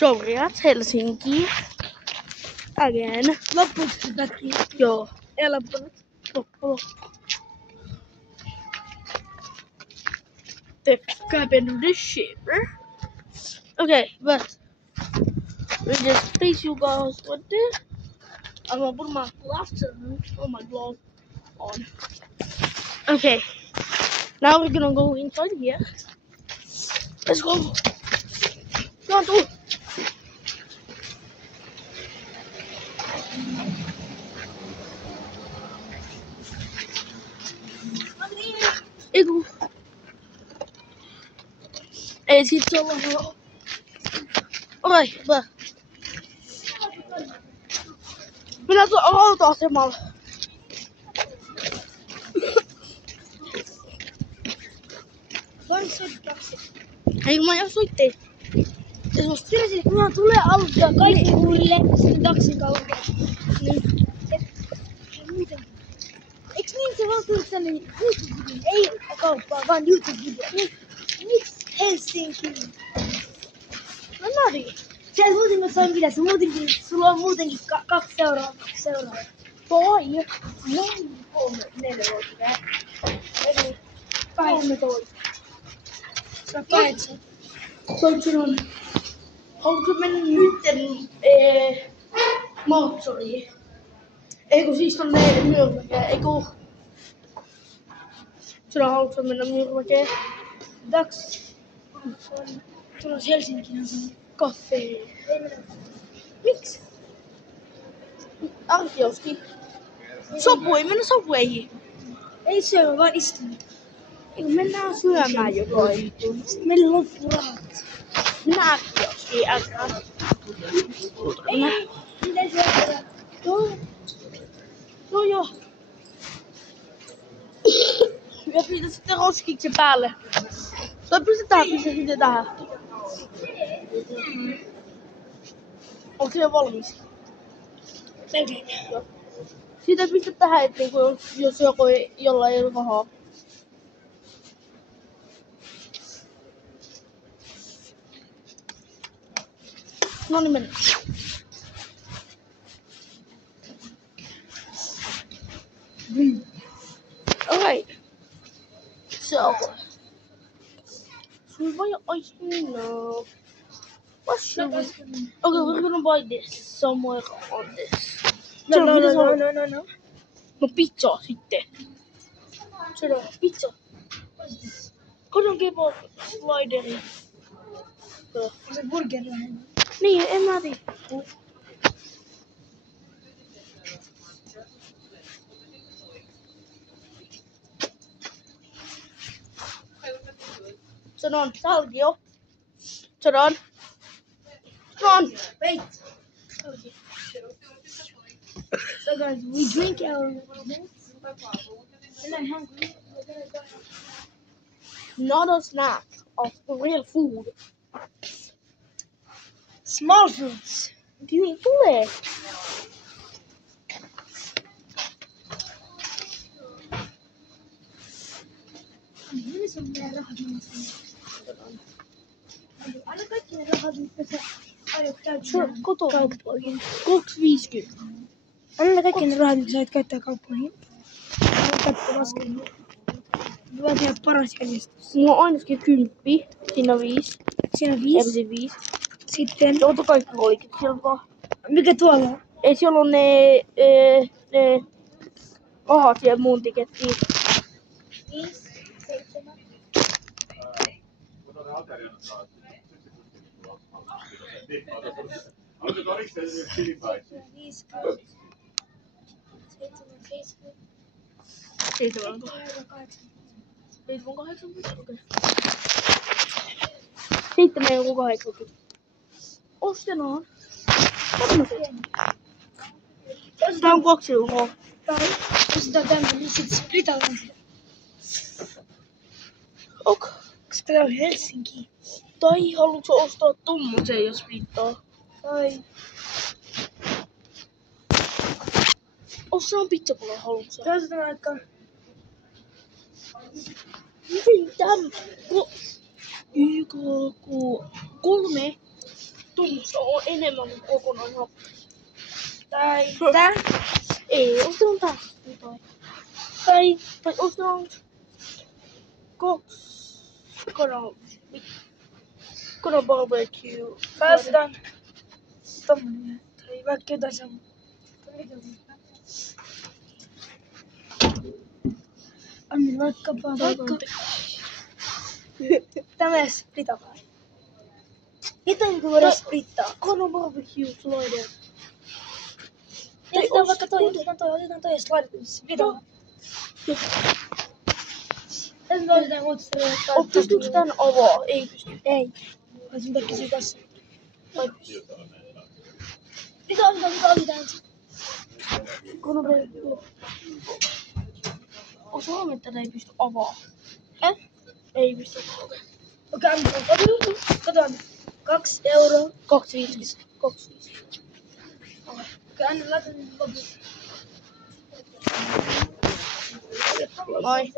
Sorjat Helsinki. Again. Loppuuko se pätkiä? Joo. Ei loppunut. Loppu. The cabin of the ship. Okay, but we just place you guys with this. I'm gonna put my gloves on. Oh, my glove on. Okay. Now we're gonna go inside here. Let's go. Go on, go. Eiku. Ei sit se ole. Oi, hyvä. Minä tuon autoasemalla. Voinko soittaa taksi? Ei mä jo soittein. Ja susta Tiesin, että minä tulee auttaa kaikki muille sinne taksin kautta. niin. Eiks niin se vaan tullut tänne YouTube-videoon? Ei kauppaa, vaan YouTube-videoon. Niin. Miksi Helsinki? No Nari. Siellä muutenkin sain mitä, sulla on muutenkin kaksi seuraavaa. Toi. Noin 3-4 vuotta. Eli 18. Se on 8. Toivottavasti on. Haluatko mennä nytten moottoriin? Eiku siis tonne Myrmäkeen, eiku. Sinä haluatko mennä Myrmäkeen? Dags. Tuolla on Helsinkiin on Kaffeen. Ei mennä. Miksi? Arkioski. Subway, mennä Subwayhin. Ei syö, vaan istunut. Eiku mennään syömään jotain. Sitten meillä loppuu rahat. Mennään Arkioskiin, älkää. Ei, mitä syödä? Joo. No joo. Ja pistä sitten roskiksen päälle. Tai pistä sitten tähän. Onko se jo valmis? Melkein. Joo. Siitä pistä tähän, ettei jos jolla ei ole rahaa. No niin, mennään. Alright. So, we buy ice cream now. What should we? Okay, we're gonna buy this somewhere on this. No. No pizza sitten. Syödä pizza. Katon kebab slideri. On se burgerilainen. Niin, en mä tiedä. Sanon, Salgio. Sanon. Wait. Okay. So guys, we drink our drinks. And I'm hungry. We're gonna go. Not a snack of the real food. Small fruits. Niin tulee. Missä on meidän rahat mennessä? Anna kaikki ne rahat, mitkä sä aiot käyttää kauppoihin. 2,50. Anna kaikki ne rahat, mitkä sä aiot käyttää kauppoihin. Katso laskelma. Voin tehdä paras järjestys. Mulla on ainakin 10. Siinä on 5. Siinä on Ei 5. 5. Sitten. Ota kaikki rolikit siellä vaan. Mikä tuolla on? Ei siellä on ne rahat ja muun tikettiin. 5, 7. Seitsemän. 7,80. Okei. 7,80. Ostetaan. Tää on 2 euroa. Tai ostetaan tänne, niin sit splitataan sitä. Ok. Koska tää on Helsinki. Tai haluatko ostaa tommosen, jos pitää? Tai Ostetaan pizzapalo, haluatko? tää ostetaan vaikka Miten tän? YKK 3 tunnusta on enemmän kuin kokonaan happi. Tai tää. Ei, onko on taas jotain? Tai onko se on kokonaan barbecue. Päästään tommonen. Tai vaikka jotain semmoista. Annin vaikkapa tämä splitakaan. Miten voidaan splittaa? Kokonaan barbecue slider. Otetaan vaikka otetaan toi ja splitaa. Tässä me otetaan uutista. Pystyykö tän avaa? Ei pysty. Ei. Voisin tekee se tässä. Vai pystyy. Mitä otetaan? Kokonaan barbecue. Osaa, että ne ei pysty avaa. Ei pysty avaa. Okei, katsotaan. 2 euroa. 2,50. 2,50. Okei, anna laita nyt loppuun. Vai?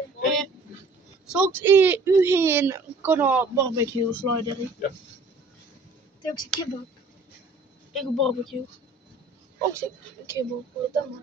Saaks yhden kana barbecue slideri? Teekö se kebab? Eikö barbecue? Onko se kebab vai tämä?